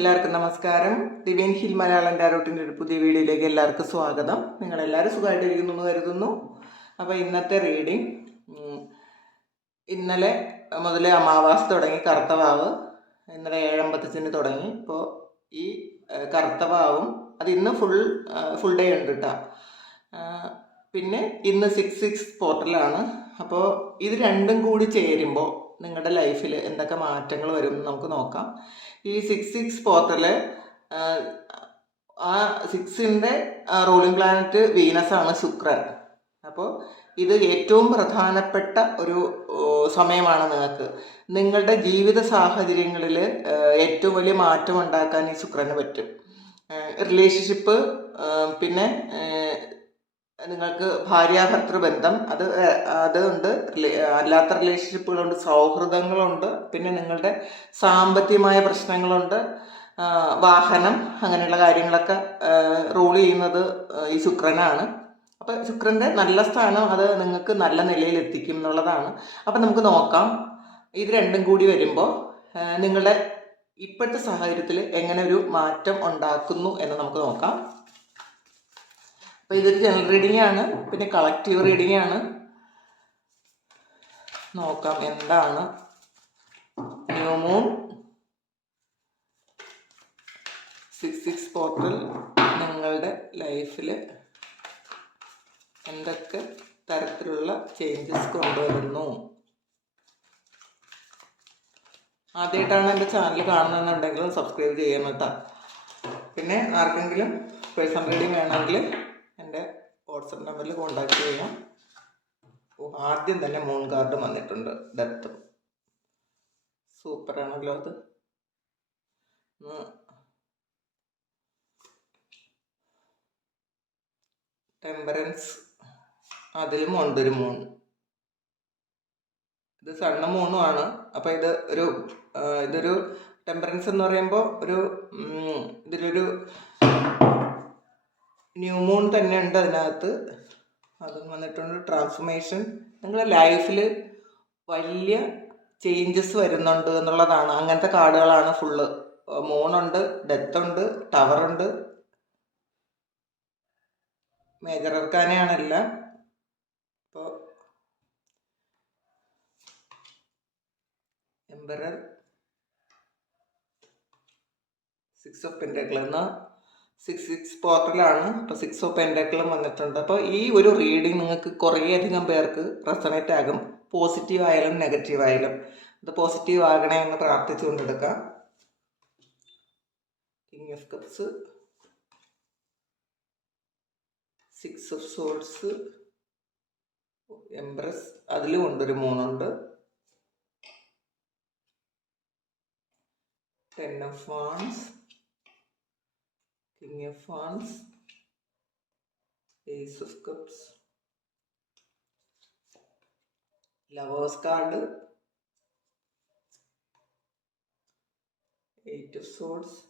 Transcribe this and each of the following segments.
എല്ലാവർക്കും നമസ്കാരം. ദിവ്യൻ ഹിൽ മലയാളം ഡയറോട്ടിന്റെ ഒരു പുതിയ വീഡിയോയിലേക്ക് എല്ലാവർക്കും സ്വാഗതം. നിങ്ങളെല്ലാവരും സുഖമായിട്ടിരിക്കുന്നു എന്ന് കരുതുന്നു. അപ്പോൾ ഇന്നത്തെ റീഡിങ് ഇന്നലെ മുതലേ അമാവാസ് തുടങ്ങി കറുത്തവാവ് ഇന്നലെ ഏഴമ്പത്തച്ഛന് തുടങ്ങി. ഇപ്പോൾ ഈ കറുത്തവാവും കറുത്ത അത് ഇന്ന് ഫുൾ ഫുൾ ഡേ ഉണ്ട് കേട്ടോ പിന്നെ ഇന്ന് സിക്സ് സിക്സ് പോർട്ടലാണ് അപ്പോൾ ഇത് രണ്ടും കൂടി ചേരുമ്പോൾ നിങ്ങളുടെ ലൈഫിൽ എന്തൊക്കെ മാറ്റങ്ങൾ വരും എന്ന് നമുക്ക് നോക്കാം. ഈ സിക്സ് സിക്സ് പോർട്ടൽ ആ സിക്സിന്റെ റൂളിംഗ് പ്ലാനറ്റ് വീനസ് ആണ് ശുക്രൻ. അപ്പോൾ ഇത് ഏറ്റവും പ്രധാനപ്പെട്ട ഒരു സമയമാണ് നിങ്ങൾക്ക് നിങ്ങളുടെ ജീവിത സാഹചര്യങ്ങളിൽ ഏറ്റവും വലിയ മാറ്റം ഉണ്ടാക്കാൻ ഈ ശുക്രന് പറ്റും. റിലേഷൻഷിപ്പ് പിന്നെ നിങ്ങൾക്ക് ഭാര്യാഭർത്തൃ ബന്ധം അത് അതുണ്ട്. അല്ലാത്ത റിലേഷൻഷിപ്പുകളുണ്ട് സൗഹൃദങ്ങളുണ്ട്. പിന്നെ നിങ്ങളുടെ സാമ്പത്തികമായ പ്രശ്നങ്ങളുണ്ട്. വാഹനം അങ്ങനെയുള്ള കാര്യങ്ങളൊക്കെ റൂൾ ചെയ്യുന്നത് ഈ ശുക്രനാണ്. അപ്പോൾ ശുക്രന്റെ നല്ല സ്ഥാനം അത് നിങ്ങൾക്ക് നല്ല നിലയിൽ എത്തിക്കും എന്നുള്ളതാണ്. അപ്പം നമുക്ക് നോക്കാം. ഇത് രണ്ടും കൂടി വരുമ്പോൾ നിങ്ങളുടെ ഇപ്പോഴത്തെ സാഹചര്യത്തിൽ എങ്ങനെ ഒരു മാറ്റം ഉണ്ടാക്കുന്നു എന്ന് നമുക്ക് നോക്കാം. അപ്പോൾ ഇതൊരു ജനറൽ റീഡിംഗ് ആണ്. പിന്നെ കളക്റ്റീവ് റീഡിംഗ് ആണ്. നോക്കാം എന്താണ്. New moon six six portal നിങ്ങളുടെ ലൈഫിൽ എന്തൊക്കെ തരത്തിലുള്ള ചേഞ്ചസ് കൊണ്ടുവരുന്നു? ആദ്യമായിട്ടാണ് എന്റെ ചാനൽ കാണുന്നതെന്നുണ്ടെങ്കിൽ സബ്സ്ക്രൈബ് ചെയ്യാൻ കേട്ടോ. പിന്നെ ആർക്കെങ്കിലും പേഴ്സണൽ റീഡിങ് വേണമെങ്കിൽ എന്റെ വാട്സപ്പ് നമ്പറിൽ കോൺടാക്റ്റ് ചെയ്യാം. ആദ്യം തന്നെ മൂൺ കാർഡ് വന്നിട്ടുണ്ട് ഡെത്ത്. സൂപ്പറാണല്ലോ അത്. ടെമ്പറൻസ് അതിലും ഉണ്ട് ഒരു മൂൺ. ഇത് സണ്ണ മൂണുമാണ്. അപ്പോൾ ഇത് ഒരു ഇതൊരു ടെമ്പറൻസ് എന്ന് പറയുമ്പോൾ ഒരു ഇതിലൊരു ന്യൂ മൂൺ തന്നെ ഉണ്ട് അതിനകത്ത്. അതും വന്നിട്ടുണ്ട്. ട്രാൻസ്ഫോർമേഷൻ നിങ്ങളുടെ ലൈഫിൽ വലിയ ചേഞ്ചസ് വരുന്നുണ്ട് എന്നുള്ളതാണ്. അങ്ങനത്തെ കാർഡുകളാണ് ഫുള്ള് മൂണുണ്ട് ഡെത്ത് ഉണ്ട് ടവറുണ്ട് മേജർ അർക്കാനയാണെല്ലാം അപ്പോൾ എംബറർ സിക്സ് ഓഫ് പെൻഡക്കിൾ എന്ന സിക്സ് സിക്സ് പോർട്ടലാണ് അപ്പോൾ സിക്സ് ഓഫ് പെൻഡക്കിളും വന്നിട്ടുണ്ട്. അപ്പോൾ ഈ ഒരു റീഡിങ് നിങ്ങൾക്ക് കുറേയധികം പേർക്ക് റെസണേറ്റ് ആകും. പോസിറ്റീവ് ആയാലും നെഗറ്റീവ് ആയാലും. അത് പോസിറ്റീവ് ആകണേ എന്ന് പ്രാർത്ഥിച്ചുകൊണ്ടെടുക്കാം king of cups six of souls embrace അതിലും ഉണ്ടൊരു മൂന്നുണ്ട്. Ten of wands King of Wands, Ace of Cups, Lovers card, Eight of Swords,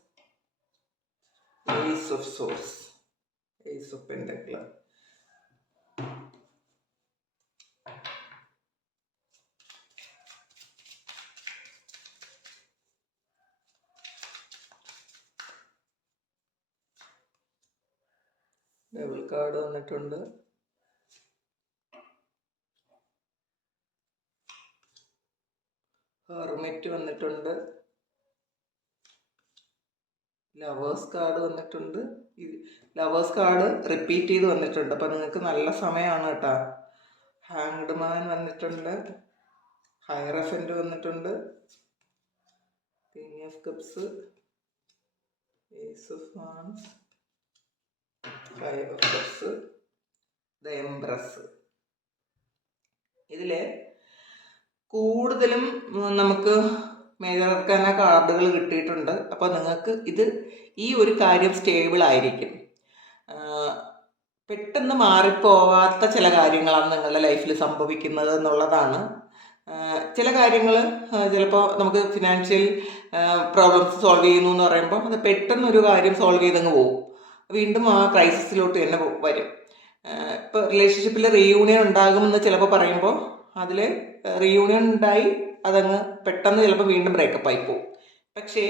Ace of Swords, Ace of Pentacles. Double card വന്നിട്ടുണ്ട്. Hermit വന്നിട്ടുണ്ട്. Lovers card വന്നിട്ടുണ്ട്. Lovers card repeat ചെയ്ത് വന്നിട്ടുണ്ട്. അപ്പം നിങ്ങൾക്ക് നല്ല സമയമാണ് കേട്ടോ. ഹാങ്ഡ് മാൻ വന്നിട്ടുണ്ട്. ഹൈറഫന്റ് വന്നിട്ടുണ്ട്. King of cups ace of five of cups the embrace ഇതിൽ കൂടുതലും നമുക്ക് മേജർ അർക്കാന കാർഡുകൾ കിട്ടിയിട്ടുണ്ട്. അപ്പോൾ നിങ്ങൾക്ക് ഇത് ഈ ഒരു കാര്യം സ്റ്റേബിൾ ആയിരിക്കും. പെട്ടെന്ന് മാറിപ്പോവാത്ത ചില കാര്യങ്ങളാണ് നിങ്ങളുടെ ലൈഫിൽ സംഭവിക്കുന്നത് എന്നുള്ളതാണ്. ചില കാര്യങ്ങൾ ചിലപ്പോൾ നമുക്ക് ഫിനാൻഷ്യൽ പ്രോബ്ലംസ് സോൾവ് ചെയ്യുന്നു എന്ന് പറയുമ്പോൾ അത് പെട്ടെന്ന് ഒരു കാര്യം സോൾവ് ചെയ്തങ്ങ് പോകും വീണ്ടും ആ ക്രൈസിസിലോട്ട് തന്നെ വരും. ഇപ്പോൾ റിലേഷൻഷിപ്പിൽ റീയൂണിയൻ ഉണ്ടാകുമെന്ന് ചിലപ്പോൾ പറയുമ്പോൾ അതിൽ റീയൂണിയൻ ഉണ്ടായി അതങ്ങ് പെട്ടെന്ന് ചിലപ്പോൾ വീണ്ടും ബ്രേക്കപ്പ് ആയി പോകും പക്ഷേ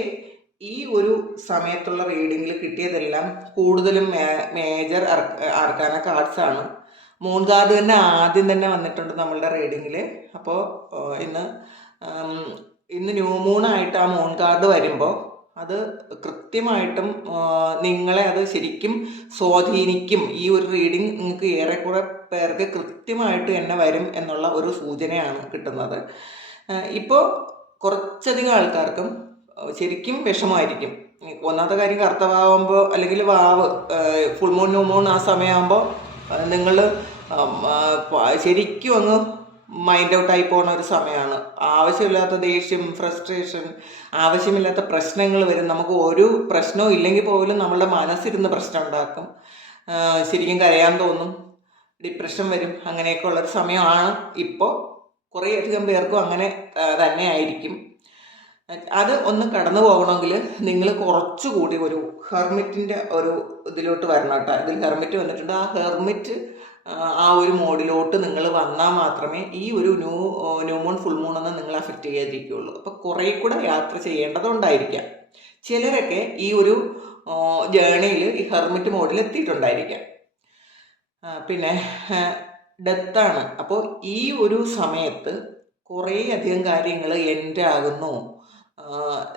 ഈ ഒരു സമയത്തുള്ള റീഡിങ്ങിൽ കിട്ടിയതെല്ലാം കൂടുതലും മേജർ ആർക്കാന കാർഡ്സ് ആണ്. മൂൺ കാർഡ് തന്നെ ആദ്യം തന്നെ വന്നിട്ടുണ്ട് നമ്മളുടെ റീഡിങ്ങിൽ അപ്പോൾ ഇന്ന് ഇന്ന് ന്യൂ മൂൺ ആയിട്ട് ആ മൂൺ കാർഡ് വരുമ്പോൾ അത് കൃത്യമായിട്ടും നിങ്ങളെ അത് ശരിക്കും സ്വാധീനിക്കും. ഈ ഒരു റീഡിങ് നിങ്ങൾക്ക് ഏറെക്കുറെ പേർക്ക് കൃത്യമായിട്ട് തന്നെ വരും എന്നുള്ള ഒരു സൂചനയാണ് കിട്ടുന്നത്. ഇപ്പോൾ കുറച്ചധികം ആൾക്കാർക്കും ശരിക്കും വിഷമമായിരിക്കും. ഒന്നാമത്തെ കാര്യം കറുത്തവാകുമ്പോൾ അല്ലെങ്കിൽ വാവ് ഫുൾ മൂൺ ന്യൂ മൂൺ ആ സമയമാകുമ്പോൾ നിങ്ങൾ ശരിക്കും അങ്ങ് മൈൻഡ് ഔട്ട് ആയി പോണ ഒരു സമയമാണ് ആവശ്യമില്ലാത്ത ദേഷ്യം ഫ്രസ്ട്രേഷൻ ആവശ്യമില്ലാത്ത പ്രശ്നങ്ങൾ വരും. നമുക്ക് ഒരു പ്രശ്നവും ഇല്ലെങ്കിൽ പോലും നമ്മളുടെ മനസ്സിരുന്ന് പ്രശ്നം ഉണ്ടാക്കും. ശരിക്കും കരയാൻ തോന്നും. ഡിപ്രഷൻ വരും. അങ്ങനെയൊക്കെ ഉള്ളൊരു സമയമാണ് ഇപ്പോൾ കുറേയധികം പേർക്കും അങ്ങനെ തന്നെ ആയിരിക്കും. അത് ഒന്ന് കടന്നു പോകണമെങ്കിൽ നിങ്ങൾ കുറച്ചുകൂടി ഒരു ഹെർമിറ്റിന്റെ ഒരു ഇതിലോട്ട് വരണം കേട്ടോ. ഇതിൽ ഹെർമിറ്റ് വന്നിട്ടുണ്ട്. ആ ഹെർമിറ്റ് ആ ഒരു മോഡിലോട്ട് നിങ്ങൾ വന്നാൽ മാത്രമേ ഈ ഒരു new new moon full moon ഒന്നും നിങ്ങൾ അഫക്റ്റ് ചെയ്യാതിരിക്കുകയുള്ളൂ. അപ്പോൾ കുറേ കൂടെ യാത്ര ചെയ്യേണ്ടതുണ്ടായിരിക്കാം. ചിലരൊക്കെ ഈ ഒരു ജേണിയിൽ ഈ ഹെർമിറ്റ് മോഡിൽ എത്തിയിട്ടുണ്ടായിരിക്കാം. പിന്നെ ഡെത്താണ് അപ്പോൾ ഈ ഒരു സമയത്ത് കുറേ അധികം കാര്യങ്ങൾ എന്റെ ആകുന്നു.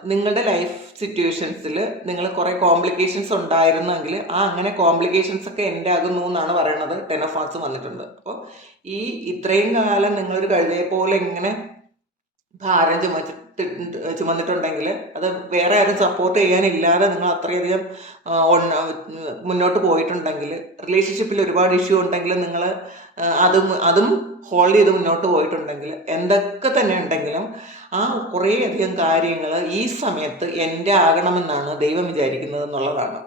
നിങ്ങളുടെ ലൈഫ് സിറ്റുവേഷൻസിൽ നിങ്ങൾ കുറേ കോംപ്ലിക്കേഷൻസ് ഉണ്ടായിരുന്നെങ്കിൽ ആ അങ്ങനെ കോംപ്ലിക്കേഷൻസ് ഒക്കെ എന്റെ ആകുന്നു എന്നാണ് പറയണത് ആർട്സ് വന്നിട്ടുണ്ട്. അപ്പോൾ ഈ ഇത്രയും കാലം നിങ്ങളൊരു കഴുതയെ പോലെ ഇങ്ങനെ ഭാരം ചുമച്ചിട്ട് ചുമന്നിട്ടുണ്ടെങ്കിൽ അത് വേറെ ആരും സപ്പോർട്ട് ചെയ്യാനില്ലാതെ നിങ്ങൾ അത്രയധികം മുന്നോട്ട് പോയിട്ടുണ്ടെങ്കിൽ റിലേഷൻഷിപ്പിൽ ഒരുപാട് ഇഷ്യൂ ഉണ്ടെങ്കിൽ നിങ്ങൾ അതും അതും ഹോൾഡ് ചെയ്ത് മുന്നോട്ട് പോയിട്ടുണ്ടെങ്കിൽ എന്തൊക്കെ തന്നെ ഉണ്ടെങ്കിലും ആ കുറേയധികം കാര്യങ്ങൾ ഈ സമയത്ത് എന്റെ ആകണമെന്നാണ് ദൈവം വിചാരിക്കുന്നത് എന്നുള്ളതാണ്.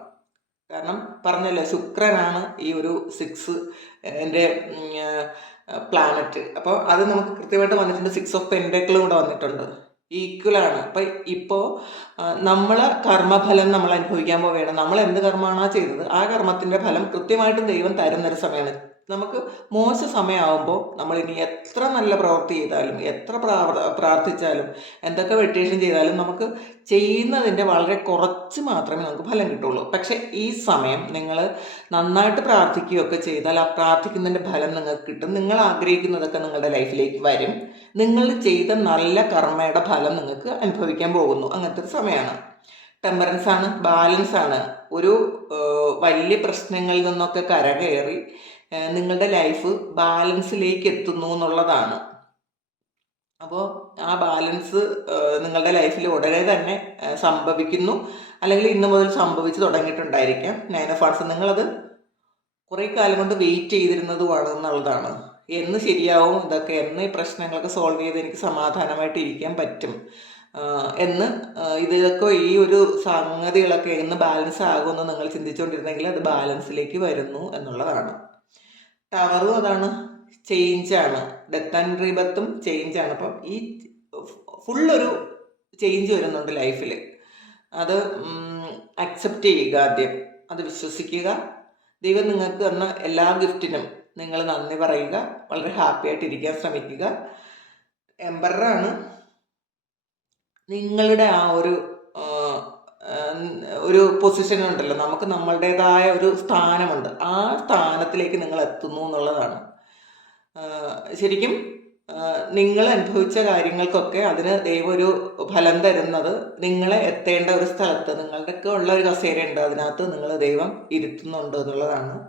കാരണം പറഞ്ഞല്ലോ ശുക്രനാണ് ഈ ഒരു സിക്സ് എന്റെ പ്ലാനറ്റ് അപ്പോൾ അത് നമുക്ക് കൃത്യമായിട്ട് വന്നിട്ടുണ്ട് സിക്സ് ഓഫ് പെൻഡക്കിളും കൂടെ വന്നിട്ടുണ്ട്. ഈക്വലാണ് അപ്പം ഇപ്പോൾ നമ്മൾ കർമ്മഫലം നമ്മൾ അനുഭവിക്കാൻ പോവുകയാണ്. നമ്മൾ എന്ത് കർമ്മമാണോ ചെയ്തത് ആ കർമ്മത്തിന്റെ ഫലം കൃത്യമായിട്ടും ദൈവം തരുന്നൊരു സമയമാണ്. നമുക്ക് മോശ സമയമാകുമ്പോൾ നമ്മൾ ഇനി എത്ര നല്ല പ്രവൃത്തി ചെയ്താലും എത്ര പ്രാർത്ഥിച്ചാലും എന്തൊക്കെ മെഡിറ്റേഷൻ ചെയ്താലും നമുക്ക് ചെയ്യുന്നതിന്റെ വളരെ കുറച്ച് മാത്രമേ നമുക്ക് ഫലം കിട്ടുള്ളൂ. പക്ഷേ ഈ സമയം നിങ്ങൾ നന്നായിട്ട് പ്രാർത്ഥിക്കുകയൊക്കെ ചെയ്താൽ ആ പ്രാർത്ഥിക്കുന്നതിന്റെ ഫലം നിങ്ങൾക്ക് കിട്ടും. നിങ്ങൾ ആഗ്രഹിക്കുന്നതൊക്കെ നിങ്ങളുടെ ലൈഫിലേക്ക് വരും. നിങ്ങൾ ചെയ്ത നല്ല കർമ്മയുടെ ഫലം നിങ്ങൾക്ക് അനുഭവിക്കാൻ പോകുന്നു. അങ്ങനത്തെ ഒരു സമയമാണ്. ടെമ്പറൻസ് ആണ് ബാലൻസ് ആണ്. ഒരു വലിയ പ്രശ്നങ്ങളിൽ നിന്നൊക്കെ കരകയറി നിങ്ങളുടെ ലൈഫ് ബാലൻസിലേക്ക് എത്തുന്നു എന്നുള്ളതാണ്. അപ്പോൾ ആ ബാലൻസ് നിങ്ങളുടെ ലൈഫിൽ ഉടനെ തന്നെ സംഭവിക്കുന്നു. അല്ലെങ്കിൽ ഇന്ന് മുതൽ സംഭവിച്ചു തുടങ്ങിയിട്ടുണ്ടായിരിക്കാം. നയൻ ഓഫ് ആർട്സ് നിങ്ങളത് കുറേ കാലം കൊണ്ട് വെയിറ്റ് ചെയ്തിരുന്നതുമാണ് എന്നുള്ളതാണ്. എന്ന് ശരിയാവും. ഇതൊക്കെ എന്ന് ഈ പ്രശ്നങ്ങളൊക്കെ സോൾവ് ചെയ്ത് എനിക്ക് സമാധാനമായിട്ട് ഇരിക്കാൻ പറ്റും എന്ന് ഇതൊക്കെ ഈ ഒരു സംഗതികളൊക്കെ എന്ന് ബാലൻസ് ആകുമെന്ന് നിങ്ങൾ ചിന്തിച്ചുകൊണ്ടിരുന്നെങ്കിൽ അത് ബാലൻസിലേക്ക് വരുന്നു എന്നുള്ളതാണ്. ടവറും അതാണ് ആണ്. ഡെത്ത് ആൻഡ് റീബർത്തും ആണ്. അപ്പം ഈ ഫുള്ളൊരു ചേഞ്ച് വരുന്നുണ്ട് ലൈഫിൽ അത് അക്സെപ്റ്റ് ചെയ്യുക ആദ്യം. അത് വിശ്വസിക്കുക. ദൈവം നിങ്ങൾക്ക് തന്ന എല്ലാ ഗിഫ്റ്റിനും നിങ്ങൾ നന്ദി പറയുക. വളരെ ഹാപ്പി ആയിട്ട് ഇരിക്കാൻ ശ്രമിക്കുക. എംബറാണ് നിങ്ങളുടെ ആ ഒരു ഒരു പൊസിഷൻ ഉണ്ടല്ലോ. നമുക്ക് നമ്മളുടേതായ ഒരു സ്ഥാനമുണ്ട്. ആ സ്ഥാനത്തിലേക്ക് നിങ്ങൾ എത്തുന്നു എന്നുള്ളതാണ്. ശരിക്കും നിങ്ങൾ അനുഭവിച്ച കാര്യങ്ങൾക്കൊക്കെ അതിന് ദൈവം ഒരു ഫലം തരുന്നത് നിങ്ങളെ എത്തേണ്ട ഒരു സ്ഥലത്ത് നിങ്ങളുടെയൊക്കെ ഉള്ള ഒരു കസേര ഉണ്ട്. അതിനകത്ത് നിങ്ങൾ ദൈവം ഇരുത്തുന്നുണ്ട് എന്നുള്ളതാണ്.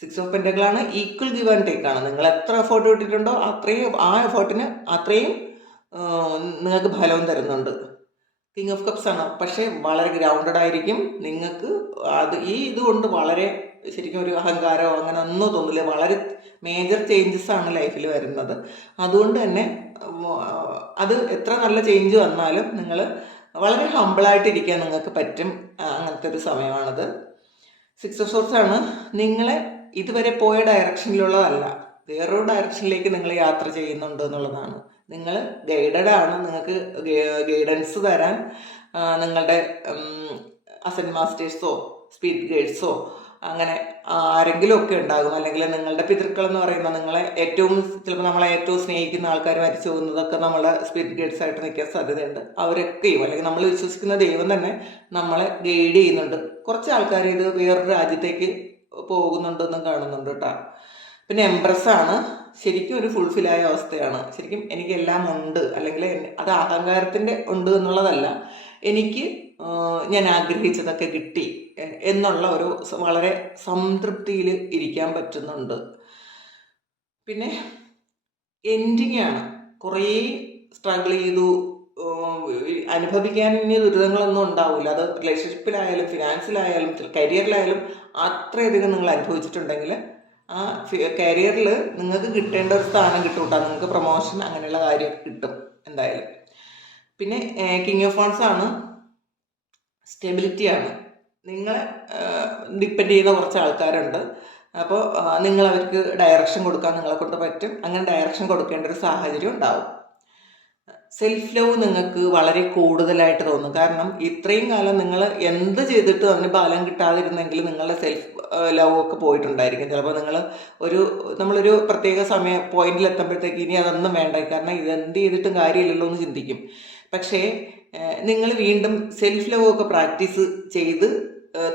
സിക്സ് ഓഫ് പെന്റകളാണ് ഈക്വൽ ഗിവ് ടേക്ക് ആണ്. നിങ്ങൾ എത്ര എഫേർട്ട് ഇട്ടിട്ടുണ്ടോ അത്രയും ആ എഫേർട്ടിന് അത്രയും നിങ്ങൾക്ക് ഫലവും തരുന്നുണ്ട്. കിങ് ഓഫ് കപ്സ് ആണ്. പക്ഷേ വളരെ ഗ്രൗണ്ടഡ് ആയിരിക്കും. നിങ്ങൾക്ക് അത് ഈ ഇതുകൊണ്ട് വളരെ ശരിക്കും ഒരു അഹങ്കാരമോ അങ്ങനെ ഒന്നും തോന്നില്ല. വളരെ മേജർ ചേഞ്ചസ് ആണ് ലൈഫിൽ വരുന്നത്. അതുകൊണ്ട് തന്നെ അത് എത്ര നല്ല ചേഞ്ച് വന്നാലും നിങ്ങൾ വളരെ ഹമ്പിളായിട്ടിരിക്കാൻ നിങ്ങൾക്ക് പറ്റും. അങ്ങനത്തെ ഒരു സമയമാണത്. സിക്സ് ഓഫ് സോർട്സ് ആണ്. നിങ്ങളെ ഇതുവരെ പോയ ഡയറക്ഷനിലുള്ളതല്ല വേറൊരു ഡയറക്ഷനിലേക്ക് നിങ്ങൾ യാത്ര ചെയ്യുന്നുണ്ട് എന്നുള്ളതാണ്. നിങ്ങൾ ഗൈഡഡ് ആണ്. നിങ്ങൾക്ക് ഗൈഡൻസ് തരാൻ നിങ്ങളുടെ അസൻ മാസ്റ്റേഴ്സോ സ്പീഡ് ഗൈഡ്സോ അങ്ങനെ ആരെങ്കിലും ഒക്കെ ഉണ്ടാകും. അല്ലെങ്കിൽ നിങ്ങളുടെ പിതൃക്കൾ എന്ന് പറയുമ്പോൾ നിങ്ങളെ ഏറ്റവും ചിലപ്പോൾ നമ്മളെ ഏറ്റവും സ്നേഹിക്കുന്ന ആൾക്കാർ മരിച്ചു പോകുന്നതൊക്കെ നമ്മളെ സ്പിരിറ്റ് ഗൈഡ്സ് ആയിട്ട് നിൽക്കാൻ സാധ്യതയുണ്ട്. അവരൊക്കെയും അല്ലെങ്കിൽ നമ്മൾ വിശ്വസിക്കുന്ന ദൈവം തന്നെ നമ്മളെ ഗൈഡ് ചെയ്യുന്നുണ്ട്. കുറച്ച് ആൾക്കാർ ഇത് വേറൊരു രാജ്യത്തേക്ക് പോകുന്നുണ്ടെന്നും കാണുന്നുണ്ട് കേട്ടോ. പിന്നെ എംപ്രസ് ആണ്. ശരിക്കും ഒരു ഫുൾഫില്ലായ അവസ്ഥയാണ്. ശരിക്കും എനിക്ക് എല്ലാം ഉണ്ട്. അല്ലെങ്കിൽ അത് അഹങ്കാരത്തിന്റെ ഉണ്ട് എന്നുള്ളതല്ല. എനിക്ക് ഞാൻ ആഗ്രഹിച്ചതൊക്കെ കിട്ടി എന്നുള്ള ഒരു വളരെ സംതൃപ്തിയിൽ ഇരിക്കാൻ പറ്റുന്നുണ്ട്. പിന്നെ എൻഡിങ് ആണ്. കുറേ സ്ട്രഗിൾ ചെയ്തു. അനുഭവിക്കാൻ ഇനി ദുരിതങ്ങളൊന്നും ഉണ്ടാവില്ല. അത് റിലേഷൻഷിപ്പിലായാലും ഫിനാൻസിലായാലും കരിയറിലായാലും അത്രയധികം നിങ്ങൾ അനുഭവിച്ചിട്ടുണ്ടെങ്കിൽ ആ കരിയറിൽ നിങ്ങൾക്ക് കിട്ടേണ്ട ഒരു സ്ഥാനം കിട്ടും കേട്ടോ നിങ്ങൾക്ക് പ്രൊമോഷൻ അങ്ങനെയുള്ള കാര്യം കിട്ടും എന്തായാലും. പിന്നെ കിങ് ഓഫ് ഫോൺസ് ആണ്. സ്റ്റെബിലിറ്റിയാണ് നിങ്ങളെ ഡിപ്പെൻഡ് ചെയ്യുന്ന കുറച്ച് ആൾക്കാരുണ്ട്. അപ്പോൾ നിങ്ങൾ അവർക്ക് ഡയറക്ഷൻ കൊടുക്കാൻ നിങ്ങളെ കൊണ്ട് പറ്റും. അങ്ങനെ ഡയറക്ഷൻ കൊടുക്കേണ്ട ഒരു സാഹചര്യം ഉണ്ടാവും. സെൽഫ് ലവ് നിങ്ങൾക്ക് വളരെ കൂടുതലായിട്ട് തോന്നും. കാരണം ഇത്രയും കാലം നിങ്ങൾ എന്ത് ചെയ്തിട്ട് അതിന് ബാലം കിട്ടാതിരുന്നെങ്കിൽ നിങ്ങളുടെ സെൽഫ് ലവ് ഒക്കെ പോയിട്ടുണ്ടായിരിക്കും. ചിലപ്പോൾ നിങ്ങൾ ഒരു നമ്മളൊരു പ്രത്യേക സമയ പോയിന്റിൽ എത്തുമ്പോഴത്തേക്ക് ഇനി അതൊന്നും വേണ്ട. കാരണം ഇത് എന്ത് ചെയ്തിട്ടും കാര്യമില്ലല്ലോ എന്ന് ചിന്തിക്കും. പക്ഷേ നിങ്ങൾ വീണ്ടും സെൽഫ് ലവ് ഒക്കെ പ്രാക്ടീസ് ചെയ്ത്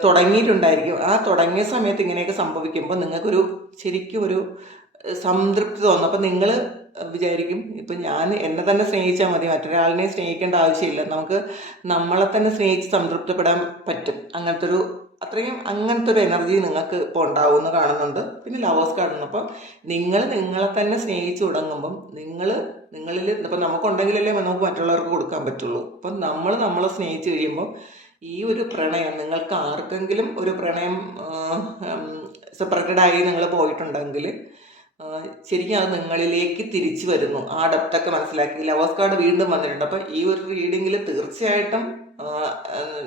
തുടങ്ങിയിട്ടുണ്ടായിരിക്കും. ആ തുടങ്ങിയ സമയത്ത് ഇങ്ങനെയൊക്കെ സംഭവിക്കുമ്പോൾ നിങ്ങൾക്കൊരു ശരിക്കും ഒരു സംതൃപ്തി തോന്നും. അപ്പം നിങ്ങൾ വിചാരിക്കും. ഇപ്പം ഞാൻ എന്നെ തന്നെ സ്നേഹിച്ചാൽ മതി. മറ്റൊരാളിനെ സ്നേഹിക്കേണ്ട ആവശ്യമില്ല. നമുക്ക് നമ്മളെ തന്നെ സ്നേഹിച്ച് സംതൃപ്തിപ്പെടാൻ പറ്റും. അങ്ങനത്തെ ഒരു അത്രയും അങ്ങനത്തെ ഒരു എനർജി നിങ്ങൾക്ക് ഇപ്പോൾ ഉണ്ടാവുമെന്ന് കാണുന്നുണ്ട്. പിന്നെ ലവേഴ്സ് കാണുന്നു അപ്പം നിങ്ങൾ നിങ്ങളെ തന്നെ സ്നേഹിച്ച് തുടങ്ങുമ്പം നിങ്ങൾ നിങ്ങളിൽ ഇപ്പം നമുക്കുണ്ടെങ്കിലല്ലേ നമുക്ക് മറ്റുള്ളവർക്ക് കൊടുക്കാൻ പറ്റുള്ളൂ. അപ്പം നമ്മൾ നമ്മളെ സ്നേഹിച്ച് കഴിയുമ്പോൾ ഈ ഒരു പ്രണയം നിങ്ങൾക്ക് ആർക്കെങ്കിലും ഒരു പ്രണയം സെപ്പറേറ്റഡായി നിങ്ങൾ പോയിട്ടുണ്ടെങ്കിൽ ശരിക്കും അത് നിങ്ങളിലേക്ക് തിരിച്ചു വരുന്നു. ആ ഡെപ്തൊക്കെ മനസ്സിലാക്കി ലവേഴ്സ് കാർഡ് വീണ്ടും വന്നിട്ടുണ്ട്. അപ്പം ഈ ഒരു റീഡിങ്ങിൽ തീർച്ചയായിട്ടും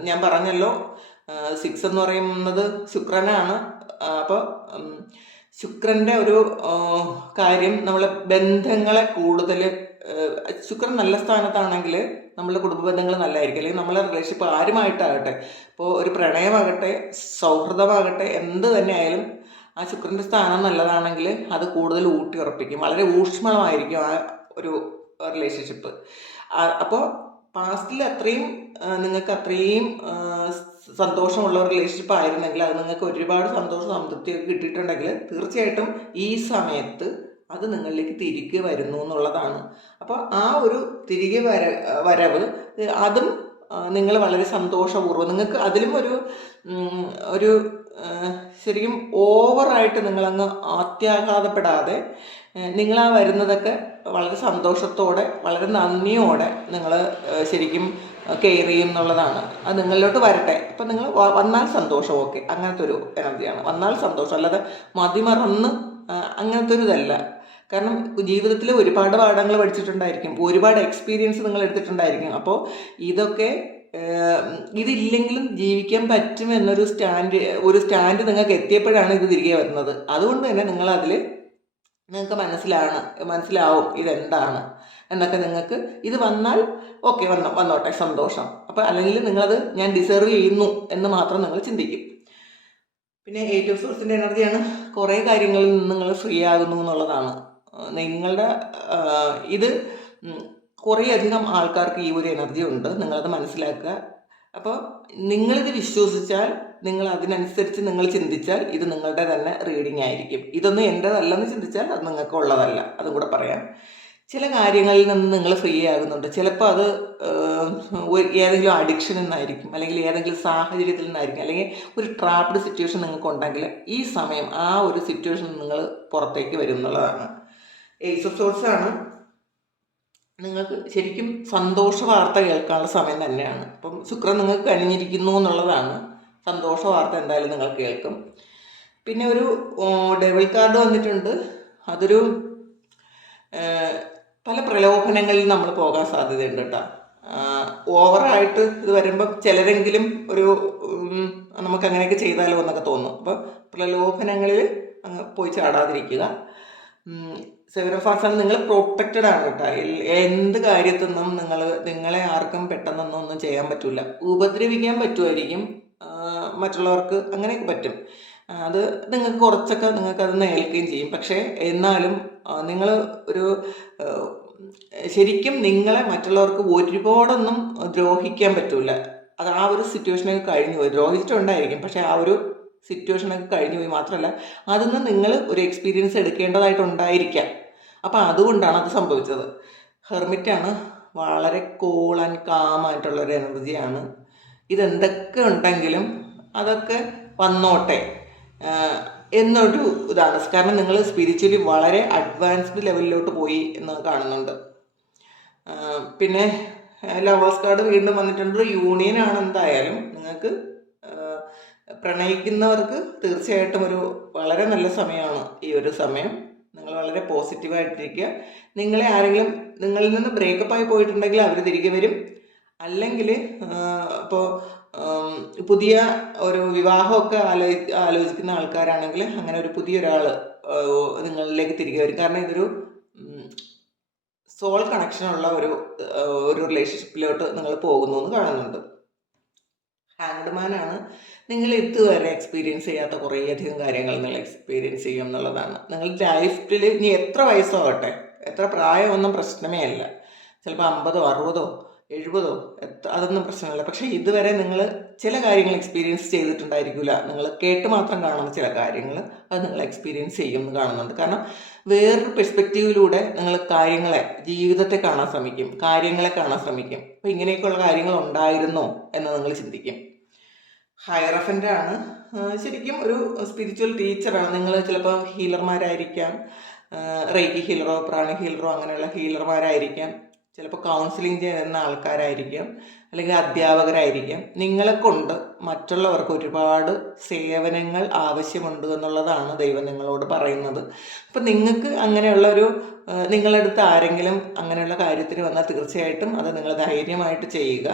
ഞാൻ പറഞ്ഞല്ലോ സിക്സ് എന്ന് പറയുന്നത് ശുക്രനാണ്. അപ്പോൾ ശുക്രന്റെ ഒരു കാര്യം നമ്മളെ ബന്ധങ്ങളെ കൂടുതൽ ശുക്രൻ നല്ല സ്ഥാനത്താണെങ്കിൽ നമ്മളുടെ കുടുംബ ബന്ധങ്ങൾ നല്ലതായിരിക്കും. അല്ലെങ്കിൽ നമ്മളെ റിലേഷൻഷിപ്പ് ആരുമായിട്ടാകട്ടെ ഇപ്പോൾ ഒരു പ്രണയമാകട്ടെ സൗഹൃദമാകട്ടെ എന്ത് തന്നെ ആയാലും ആ ശുക്രന്റെ സ്ഥാനം നല്ലതാണെങ്കിൽ അത് കൂടുതൽ ഊട്ടി ഉറപ്പിക്കും വളരെ ഊഷ്മളമായിരിക്കും ആ ഒരു റിലേഷൻഷിപ്പ് അപ്പോൾ പാസ്റ്റിൽ അത്രയും നിങ്ങൾക്ക് അത്രയും സന്തോഷമുള്ള ഒരു റിലേഷൻഷിപ്പ് ആയിരുന്നെങ്കിൽ അത് നിങ്ങൾക്ക് ഒരുപാട് സന്തോഷം സംതൃപ്തിയൊക്കെ കിട്ടിയിട്ടുണ്ടെങ്കിൽ തീർച്ചയായിട്ടും ഈ സമയത്ത് അത് നിങ്ങളിലേക്ക് തിരികെ വരുന്നു എന്നുള്ളതാണ്. അപ്പോൾ ആ ഒരു തിരികെ വര വരവ് അതും നിങ്ങൾ വളരെ സന്തോഷപൂർവം നിങ്ങൾക്ക് അതിലും ഒരു ഒരു ശരിക്കും ഓവറായിട്ട് നിങ്ങളങ്ങ് ആത്യാഘാതപ്പെടാതെ നിങ്ങൾ ആ വരുന്നതൊക്കെ വളരെ സന്തോഷത്തോടെ വളരെ നന്ദിയോടെ നിങ്ങൾ ശരിക്കും കെയർ ചെയ്യും എന്നുള്ളതാണ്. അത് നിങ്ങളിലോട്ട് വരട്ടെ. അപ്പം നിങ്ങൾ വന്നാൽ സന്തോഷം ഓക്കെ. അങ്ങനത്തെ ഒരു എനർജിയാണ്. വന്നാൽ സന്തോഷം. അല്ലാതെ മതിമറന്ന് അങ്ങനത്തെ ഒരു ഇതല്ല കാരണം ജീവിതത്തിൽ ഒരുപാട് പാഠങ്ങൾ പഠിച്ചിട്ടുണ്ടായിരിക്കും. ഒരുപാട് എക്സ്പീരിയൻസ് നിങ്ങൾ എടുത്തിട്ടുണ്ടായിരിക്കും അപ്പോൾ ഇതൊക്കെ ഇതില്ലെങ്കിലും ജീവിക്കാൻ പറ്റും എന്നൊരു സ്റ്റാൻഡ് ഒരു സ്റ്റാൻഡ് നിങ്ങൾക്ക് എത്തിയപ്പോഴാണ് ഇത് തിരികെ വരുന്നത്. അതുകൊണ്ട് തന്നെ നിങ്ങൾ അതിൽ നിങ്ങൾക്ക് മനസ്സിലാണ് മനസ്സിലാവും ഇതെന്താണ് എന്നൊക്കെ നിങ്ങൾക്ക് ഇത് വന്നാൽ ഓക്കെ വന്നോ വന്നോട്ടെ സന്തോഷം. അപ്പോൾ അല്ലെങ്കിൽ നിങ്ങളത് ഞാൻ ഡിസേർവ് ചെയ്യുന്നു എന്ന് മാത്രം നിങ്ങൾ ചിന്തിക്കും. പിന്നെ എയ്റ്റ് ഓഫ് സോഴ്സിന്റെ എനർജിയാണ് കുറേ കാര്യങ്ങളിൽ നിന്ന് നിങ്ങൾ ഫ്രീ ആകുന്നു എന്നുള്ളതാണ്. നിങ്ങളുടെ ഇത് കുറേയധികം ആൾക്കാർക്ക് ഈ ഒരു എനർജി ഉണ്ട്. നിങ്ങളത് മനസ്സിലാക്കുക. അപ്പോൾ നിങ്ങളിത് വിശ്വസിച്ചാൽ നിങ്ങൾ അതിനനുസരിച്ച് നിങ്ങൾ ചിന്തിച്ചാൽ ഇത് നിങ്ങളുടെ തന്നെ റീഡിംഗ് ആയിരിക്കും. ഇതൊന്നും എന്റെതല്ലെന്ന് ചിന്തിച്ചാൽ അത് നിങ്ങൾക്ക് ഉള്ളതല്ല. അതും കൂടെ പറയാം. ചില കാര്യങ്ങളിൽ നിന്ന് നിങ്ങൾ ഫ്രീ ആകുന്നുണ്ട്. ചിലപ്പോൾ അത് ഏതെങ്കിലും അഡിക്ഷൻ നിന്നായിരിക്കും. അല്ലെങ്കിൽ ഏതെങ്കിലും സാഹചര്യത്തിൽ നിന്നായിരിക്കും. അല്ലെങ്കിൽ ഒരു ട്രാപ്ഡ് സിറ്റുവേഷൻ നിങ്ങൾക്ക് ഉണ്ടെങ്കിൽ ഈ സമയം ആ ഒരു സിറ്റുവേഷൻ നിങ്ങൾ പുറത്തേക്ക് വരും എന്നുള്ളതാണ്. ഏസ് ഓഫ് സോഴ്സ് ആണ്. നിങ്ങൾക്ക് ശരിക്കും സന്തോഷ വാർത്ത കേൾക്കാനുള്ള സമയം തന്നെയാണ്. അപ്പം ശുക്രൻ നിങ്ങൾക്ക് കഴിഞ്ഞിരിക്കുന്നു എന്നുള്ളതാണ്. സന്തോഷ വാർത്ത എന്തായാലും നിങ്ങൾ കേൾക്കും. പിന്നെ ഒരു ഡെവിൾ കാർഡ് വന്നിട്ടുണ്ട്. അതൊരു പല പ്രലോഭനങ്ങളിൽ നമ്മൾ പോകാൻ സാധ്യതയുണ്ട് കേട്ടോ. ഓവറായിട്ട് ഇത് വരുമ്പോൾ ചിലരെങ്കിലും ഒരു നമുക്ക് അങ്ങനെയൊക്കെ ചെയ്താലോ എന്നൊക്കെ തോന്നും. അപ്പോൾ പ്രലോഭനങ്ങളിൽ അങ്ങ് പോയി ചാടാതിരിക്കുക. സെവറഫാസാണ് നിങ്ങൾ പ്രൊട്ടക്റ്റഡ് ആണ് കേട്ടോ. എന്ത് കാര്യത്തിനും നിങ്ങൾ നിങ്ങളെ ആർക്കും പെട്ടെന്നൊന്നും ഒന്നും ചെയ്യാൻ പറ്റില്ല ഉപദ്രവിക്കാൻ പറ്റുമായിരിക്കും. മറ്റുള്ളവർക്ക് അങ്ങനെയൊക്കെ പറ്റും. അത് നിങ്ങൾക്ക് കുറച്ചൊക്കെ നിങ്ങൾക്ക് അത് ഏൽക്കുകയും ചെയ്യും. പക്ഷേ എന്നാലും നിങ്ങൾ ഒരു ശരിക്കും നിങ്ങളെ മറ്റുള്ളവർക്ക് ഒരുപാടൊന്നും ദ്രോഹിക്കാൻ പറ്റില്ല അത് ആ ഒരു സിറ്റുവേഷനൊക്കെ കഴിഞ്ഞു പോയി. ദ്രോഹിച്ചിട്ടുണ്ടായിരിക്കും. പക്ഷേ ആ ഒരു സിറ്റുവേഷനൊക്കെ കഴിഞ്ഞു പോയി. മാത്രമല്ല അതിൽ നിന്ന് നിങ്ങൾ ഒരു എക്സ്പീരിയൻസ് എടുക്കേണ്ടതായിട്ടുണ്ടായിരിക്കാം. അപ്പം അതുകൊണ്ടാണ് അത് സംഭവിച്ചത്. ഹെർമിറ്റാണ് വളരെ കൂൾ ആൻഡ് കാം ആയിട്ടുള്ളൊരു എനർജിയാണ് ഇതെന്തൊക്കെ ഉണ്ടെങ്കിലും അതൊക്കെ വന്നോട്ടെ. എന്നൊരു ഇതാണ്. കാരണം നിങ്ങൾ സ്പിരിച്വലി വളരെ അഡ്വാൻസ്ഡ് ലെവലിലോട്ട് പോയി എന്ന് കാണുന്നുണ്ട്. പിന്നെ ലവേഴ്സ് കാർഡ് വീണ്ടും വന്നിട്ടുണ്ട്. യൂണിയൻ ആണ് എന്തായാലും നിങ്ങൾക്ക് പ്രണയിക്കുന്നവർക്ക് തീർച്ചയായിട്ടും ഒരു വളരെ നല്ല സമയമാണ് ഈ ഒരു സമയം. നിങ്ങൾ വളരെ പോസിറ്റീവായിട്ടിരിക്കുക. നിങ്ങളെ ആരെങ്കിലും നിങ്ങളിൽ നിന്ന് ബ്രേക്കപ്പ് ആയി പോയിട്ടുണ്ടെങ്കിൽ അവർ തിരികെ വരും. അല്ലെങ്കിൽ ഇപ്പോൾ പുതിയ ഒരു വിവാഹമൊക്കെ ആലോ ആലോചിക്കുന്ന ആൾക്കാരാണെങ്കിൽ അങ്ങനെ ഒരു പുതിയൊരാൾ നിങ്ങളിലേക്ക് തിരികെ വരും. കാരണം ഇതൊരു സോൾ കണക്ഷനുള്ള ഒരു ഒരു റിലേഷൻഷിപ്പിലോട്ട് നിങ്ങൾ പോകുന്നു എന്ന് കാണുന്നുണ്ട്. ഹാൻഡ്മാനാണ് നിങ്ങൾ ഇതുവരെ എക്സ്പീരിയൻസ് ചെയ്യാത്ത കുറേയധികം കാര്യങ്ങൾ നിങ്ങൾ എക്സ്പീരിയൻസ് ചെയ്യും എന്നുള്ളതാണ്. നിങ്ങൾ ലൈഫിൽ ഇനി എത്ര വയസ്സാവട്ടെ? എത്ര പ്രായമൊന്നും പ്രശ്നമേ അല്ല. ചിലപ്പോൾ അമ്പതോ അറുപതോ എഴുപതോ അതൊന്നും പ്രശ്നമല്ല. പക്ഷേ ഇതുവരെ നിങ്ങൾ ചില കാര്യങ്ങൾ എക്സ്പീരിയൻസ് ചെയ്തിട്ടുണ്ടായിരിക്കില്ല നിങ്ങൾ കേട്ട് മാത്രം കാണുന്ന ചില കാര്യങ്ങൾ അത് നിങ്ങൾ എക്സ്പീരിയൻസ് ചെയ്യുമെന്ന് കാണുന്നുണ്ട്. കാരണം വേറൊരു പെർസ്പെക്റ്റീവിലൂടെ നിങ്ങൾ കാര്യങ്ങളെ ജീവിതത്തെ കാണാൻ ശ്രമിക്കും. കാര്യങ്ങളെ കാണാൻ ശ്രമിക്കും. അപ്പോൾ ഇങ്ങനെയൊക്കെയുള്ള കാര്യങ്ങൾ ഉണ്ടായിരുന്നോ എന്ന് നിങ്ങൾ ചിന്തിക്കും. ഹയറഫന്റെ ആണ്. ശരിക്കും ഒരു സ്പിരിച്വൽ ടീച്ചറാണ് നിങ്ങൾ ചിലപ്പോൾ ഹീലർമാരായിരിക്കാം റേക്കി ഹീലറോ പ്രാണി ഹീലറോ അങ്ങനെയുള്ള ഹീലർമാരായിരിക്കാം ചിലപ്പോൾ കൗൺസിലിംഗ് ചെയ്യുന്ന ആൾക്കാരായിരിക്കാം. അല്ലെങ്കിൽ അധ്യാപകരായിരിക്കാം. നിങ്ങളെ കൊണ്ട് മറ്റുള്ളവർക്ക് ഒരുപാട് സേവനങ്ങൾ ആവശ്യമുണ്ട് എന്നുള്ളതാണ് ദൈവം നിങ്ങളോട് പറയുന്നത്. അപ്പം നിങ്ങൾക്ക് അങ്ങനെയുള്ള ഒരു നിങ്ങളടുത്ത് ആരെങ്കിലും അങ്ങനെയുള്ള കാര്യത്തിന് വന്നാൽ തീർച്ചയായിട്ടും അത് നിങ്ങൾ ധൈര്യമായിട്ട് ചെയ്യുക.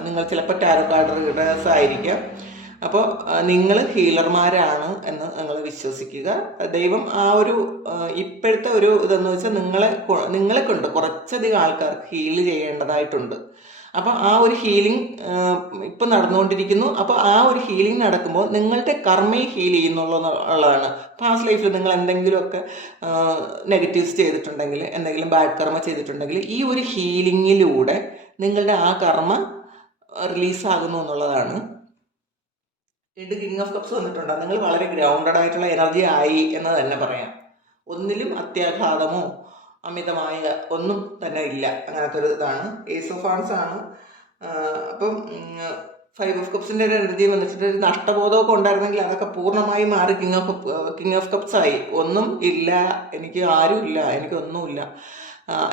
നിങ്ങൾ ചിലപ്പോൾ ടാരോ റീഡേഴ്സ് ആയിരിക്കാം. അപ്പോൾ നിങ്ങൾ ഹീലർമാരാണ് എന്ന് നിങ്ങൾ വിശ്വസിക്കുക. ദൈവം ആ ഒരു ഇപ്പോഴത്തെ ഒരു ഇതെന്ന് വെച്ചാൽ നിങ്ങളെ നിങ്ങളെ കൊണ്ട് കുറച്ചധികം ആൾക്കാർക്ക് ഹീൽ ചെയ്യേണ്ടതായിട്ടുണ്ട്. അപ്പോൾ ആ ഒരു ഹീലിംഗ് ഇപ്പം നടന്നുകൊണ്ടിരിക്കുന്നു. അപ്പോൾ ആ ഒരു ഹീലിംഗ് നടക്കുമ്പോൾ നിങ്ങളുടെ കർമ്മയെ ഹീൽ ചെയ്യുന്നുള്ളതാണ് പാസ്റ്റ് ലൈഫിൽ നിങ്ങൾ എന്തെങ്കിലുമൊക്കെ നെഗറ്റീവ്സ് ചെയ്തിട്ടുണ്ടെങ്കിൽ എന്തെങ്കിലും ബാഡ് കർമ്മ ചെയ്തിട്ടുണ്ടെങ്കിൽ ഈ ഒരു ഹീലിങ്ങിലൂടെ നിങ്ങളുടെ ആ കർമ്മ റിലീസാകുന്നു എന്നുള്ളതാണ്. രണ്ട് കിങ് ഓഫ് കപ്സ് വന്നിട്ടുണ്ട്? നിങ്ങൾ വളരെ ഗ്രൗണ്ടഡ് ആയിട്ടുള്ള എനർജി ആയി എന്ന് തന്നെ പറയാം. ഒന്നിലും അത്യാഘാതമോ അമിതമായ ഒന്നും തന്നെ ഇല്ല. അങ്ങനത്തെ ഒരു ഇതാണ്. ഏസ് ഓഫ് ആൺസ് ആണ്. അപ്പം ഫൈവ് ഓഫ് കപ്സിന്റെ ഒരു എനർജി വന്നിട്ട് ഒരു നഷ്ടബോധമൊക്കെ ഉണ്ടായിരുന്നെങ്കിൽ അതൊക്കെ പൂർണമായി മാറി king of king of cups ആയി. ഒന്നും ഇല്ല. എനിക്ക് ആരും ഇല്ല. എനിക്കൊന്നുമില്ല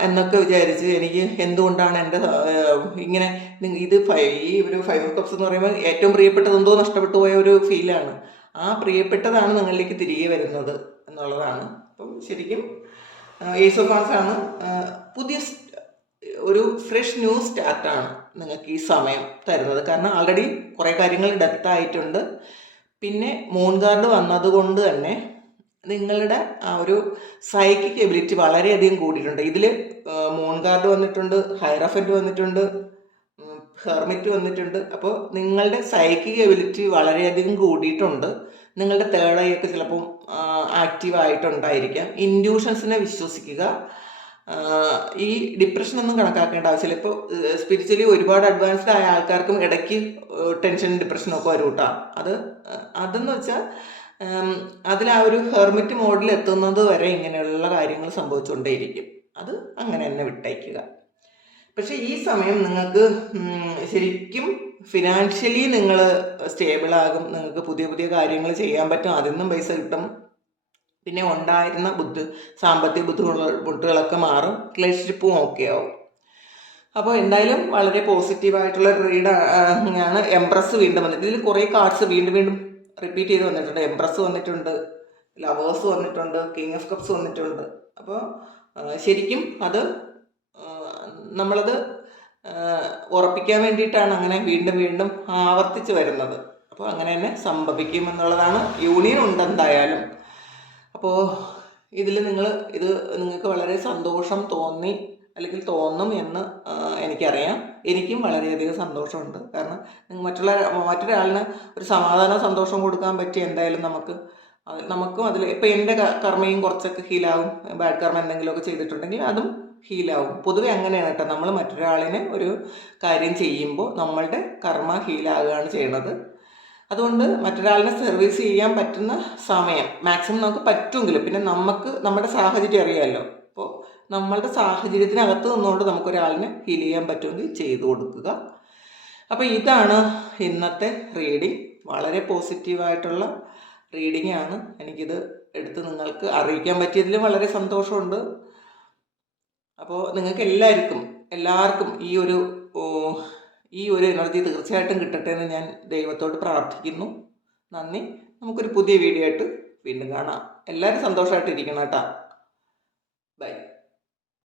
എന്നൊക്കെ വിചാരിച്ച് എനിക്ക് എന്തുകൊണ്ടാണ് എന്റെ ഇങ്ങനെ ഇത് ഈ ഒരു ഫൈവ് ഓഫ് കപ്സ് എന്ന് പറയുമ്പോൾ ഏറ്റവും പ്രിയപ്പെട്ടത് എന്തോ നഷ്ടപ്പെട്ടു പോയ ഒരു ഫീലാണ് ആ പ്രിയപ്പെട്ടതാണ് നിങ്ങളിലേക്ക് തിരികെ വരുന്നത് എന്നുള്ളതാണ്. അപ്പം ശരിക്കും ആണ്. പുതിയ ഒരു ഫ്രഷ് ന്യൂ സ്റ്റാർട്ടാണ് നിങ്ങൾക്ക് ഈ സമയം തരുന്നത്. കാരണം ആൾറെഡി കുറേ കാര്യങ്ങൾ ഡെത്ത് ആയിട്ടുണ്ട്. പിന്നെ മൂൺ കാർഡ് വന്നതുകൊണ്ട് തന്നെ നിങ്ങളുടെ ആ ഒരു സൈക്കിക് എബിലിറ്റി വളരെയധികം കൂടിയിട്ടുണ്ട്. ഇതിൽ മൂൺ കാർഡ് വന്നിട്ടുണ്ട് ഹൈറഫന്റ് വന്നിട്ടുണ്ട് ഹെർമിറ്റ് വന്നിട്ടുണ്ട്. അപ്പോൾ നിങ്ങളുടെ സൈക്കിക് എബിലിറ്റി വളരെയധികം കൂടിയിട്ടുണ്ട്. നിങ്ങളുടെ തേർഡ് ഐ ഒക്കെ ചിലപ്പം ആക്റ്റീവ് ആയിട്ടുണ്ടായിരിക്കാം. ഇൻഡ്യൂഷൻസിനെ വിശ്വസിക്കുക. ഈ ഡിപ്രഷൻ ഒന്നും കണക്കാക്കേണ്ട ആവശ്യമില്ല. ഇപ്പോൾ സ്പിരിച്വലി ഒരുപാട് അഡ്വാൻസ്ഡ് ആയ ആൾക്കാർക്കും ഇടയ്ക്ക് ടെൻഷൻ ഡിപ്രഷനൊക്കെ വരും കേട്ടോ അത് അതെന്ന് വെച്ചാൽ അതിൽ ആ ഒരു ഹെർമിറ്റ് മോഡിൽ എത്തുന്നത് വരെ ഇങ്ങനെയുള്ള കാര്യങ്ങൾ സംഭവിച്ചുകൊണ്ടേയിരിക്കും. അത് അങ്ങനെ തന്നെ വിട്ടയക്കുക. പക്ഷേ ഈ സമയം നിങ്ങൾക്ക് ശരിക്കും ഫിനാൻഷ്യലി നിങ്ങൾ സ്റ്റേബിളാകും നിങ്ങൾക്ക് പുതിയ പുതിയ കാര്യങ്ങൾ ചെയ്യാൻ പറ്റും അതിൽ നിന്നും പൈസ കിട്ടും. പിന്നെ ഉണ്ടായിരുന്ന ബുദ്ധി സാമ്പത്തിക ബുദ്ധിമുട്ടുകളൊക്കെ മാറും റിലേഷൻഷിപ്പും ഓക്കെ ആവും. അപ്പോൾ എന്തായാലും വളരെ പോസിറ്റീവായിട്ടുള്ള റീഡ് ആണ് എംപ്രസ് വീണ്ടും വന്നിട്ട് ഇതിൽ കുറേ കാർഡ്സ് വീണ്ടും വീണ്ടും റിപ്പീറ്റ് ചെയ്ത് വന്നിട്ടുണ്ട്. എംപ്രസ് വന്നിട്ടുണ്ട് ലവേഴ്സ് വന്നിട്ടുണ്ട് കിങ് ഓഫ് കപ്സ് വന്നിട്ടുണ്ട്. അപ്പോൾ ശരിക്കും അത് നമ്മളത് ഉറപ്പിക്കാൻ വേണ്ടിയിട്ടാണ് അങ്ങനെ വീണ്ടും വീണ്ടും ആവർത്തിച്ച് വരുന്നത്. അപ്പോൾ അങ്ങനെ തന്നെ സംഭവിക്കും എന്നുള്ളതാണ്. യൂണിയൻ ഉണ്ടെന്തായാലും. അപ്പോൾ ഇതിൽ നിങ്ങൾ ഇത് നിങ്ങൾക്ക് വളരെ സന്തോഷം തോന്നി അല്ലെങ്കിൽ തോന്നും എന്ന് എനിക്കറിയാം. എനിക്കും വളരെയധികം സന്തോഷമുണ്ട്. കാരണം മറ്റുള്ള മറ്റൊരാളിന് ഒരു സമാധാനം സന്തോഷം കൊടുക്കാൻ പറ്റി എന്തായാലും നമുക്ക് നമുക്കും അതിൽ ഇപ്പം എന്റെ കർമ്മയും കുറച്ചൊക്കെ ഹീലാവും ബാഡ് കർമ്മ എന്തെങ്കിലുമൊക്കെ ചെയ്തിട്ടുണ്ടെങ്കിൽ അതും ഹീലാവും പൊതുവെ അങ്ങനെയാണ് കേട്ടോ. നമ്മൾ മറ്റൊരാളിന് ഒരു കാര്യം ചെയ്യുമ്പോൾ നമ്മളുടെ കർമ്മ ഹീലാകുകയാണ് ചെയ്യണത്. അതുകൊണ്ട് മറ്റൊരാളിനെ സർവീസ് ചെയ്യാൻ പറ്റുന്ന സമയം മാക്സിമം നമുക്ക് പറ്റുമെങ്കിലും പിന്നെ നമുക്ക് നമ്മുടെ സാഹചര്യം അറിയാമല്ലോ അപ്പോൾ നമ്മളുടെ സാഹചര്യത്തിനകത്ത് നിന്നുകൊണ്ട് നമുക്കൊരാളിനെ ഹീൽ ചെയ്യാൻ പറ്റുമെങ്കിൽ ചെയ്തു കൊടുക്കുക. അപ്പോൾ ഇതാണ് ഇന്നത്തെ റീഡിങ് വളരെ പോസിറ്റീവായിട്ടുള്ള റീഡിംഗ് ആണ്. എനിക്കിത് എടുത്ത് നിങ്ങൾക്ക് അറിയിക്കാൻ പറ്റിയതിലും വളരെ സന്തോഷമുണ്ട്. അപ്പോൾ നിങ്ങൾക്ക് എല്ലാവർക്കും എല്ലാവർക്കും ഈ ഒരു ഈ ഒരു എനർജി തീർച്ചയായിട്ടും കിട്ടട്ടെ എന്ന് ഞാൻ ദൈവത്തോട് പ്രാർത്ഥിക്കുന്നു. നന്ദി. നമുക്കൊരു പുതിയ വീഡിയോ ആയിട്ട് വീണ്ടും കാണാം. എല്ലാവരും സന്തോഷമായിട്ടിരിക്കണം കേട്ടോ. ബൈ